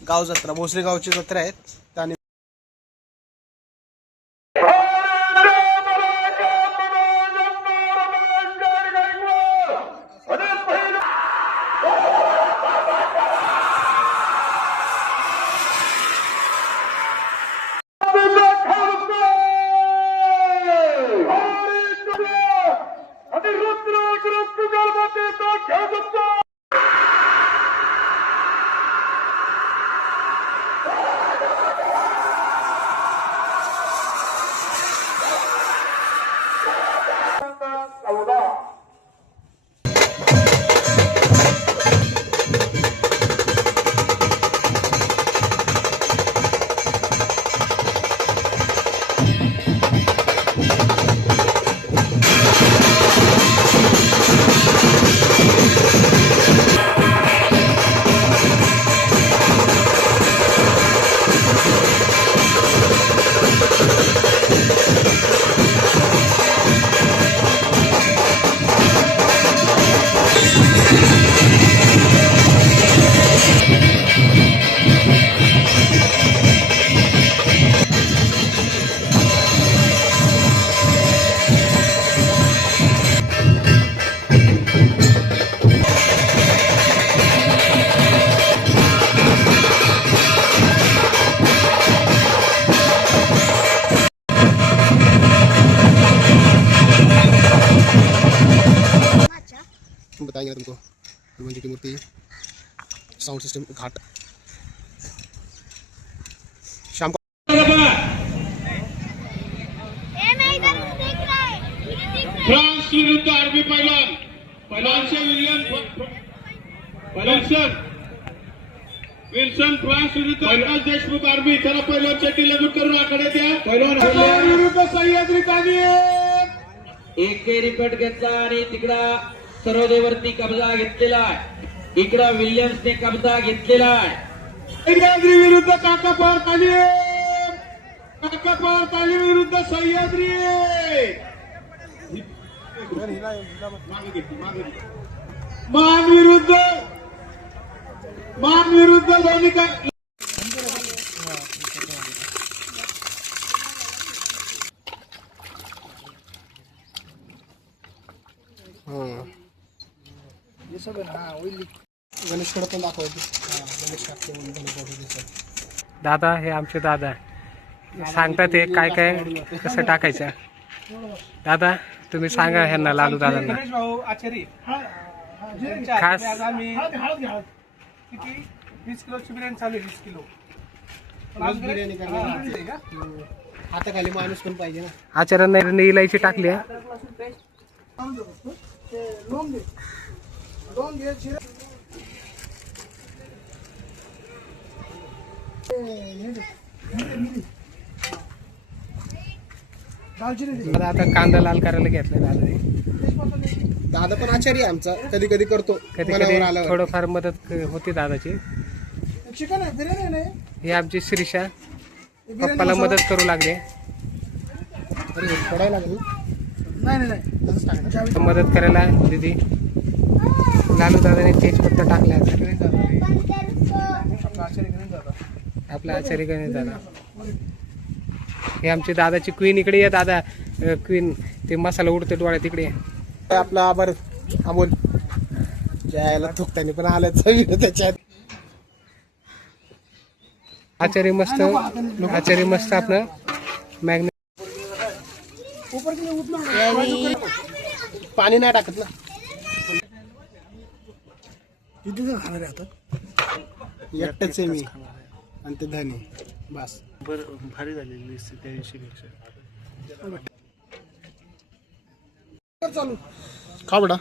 गाव जत्रा भोसरी गावची जत्रा आहे त्याने बताएंगे तुमको हनुमान जी की मूर्ति साउंड सिस्टम घाट शाम को फ्रांस विरुद्ध आरबी पैलवान विल्सन फ्रांस विरुद्ध आकाश देशमुख आरबी चला पैलवान चेटी लगूट करून आकडे द्या पैलवान विरुद्ध सह्याद्री तानी एक रिपट घेतला आणि तिकडा सरोदेवरती कब्जा घेतलेला आहे इकडं विल्यम्सने कब्जा घेतलेला आहे सह्याद्री विरुद्ध काकापार तालीम विरुद्ध सह्याद्री मान विरुद्ध दोन्ही का गणेशकडे पण दाखवायचे दादा हे आमचे दादा सांगतात ते काय काय कसं टाकायचं. दादा तुम्ही सांगा ह्यांना लालू दादांना खास किती 20 किलोची बिर्याणी चालू आहे 20 किलो बिर्याणी करायची हाताखाली माणूस पण पाहिजे ना. आचार्यांना इलायची टाकली आहे. आता कांदा लाल करायला घेतलाय दादा पण आचार्य आमचा कधी कधी करतो कधी कधी थोडंफार मदत होती दादाची. ही आमची श्रीषा पप्पाला मदत करू लागले. मदत करायला दीदी लालू दादाने तेजपत्ता टाकला. आपला आचार्य गणेश दादा हे आमची दादाची क्वीन इकडे आहे. दादा क्वीन ते मसाला उडते डोळ्यात तिकडे आपला आभार अमोल ज्याला थुकतानी पण आलं त्याच्यात. आचार्य मस्त आपलं मॅग्नेट पाणी नाही टाकत ना किती खाणार आहे आता एकटच आहे मी आणि ते धनी बस बरं भारी झालेली त्या दिवशी चालू खा बेटा.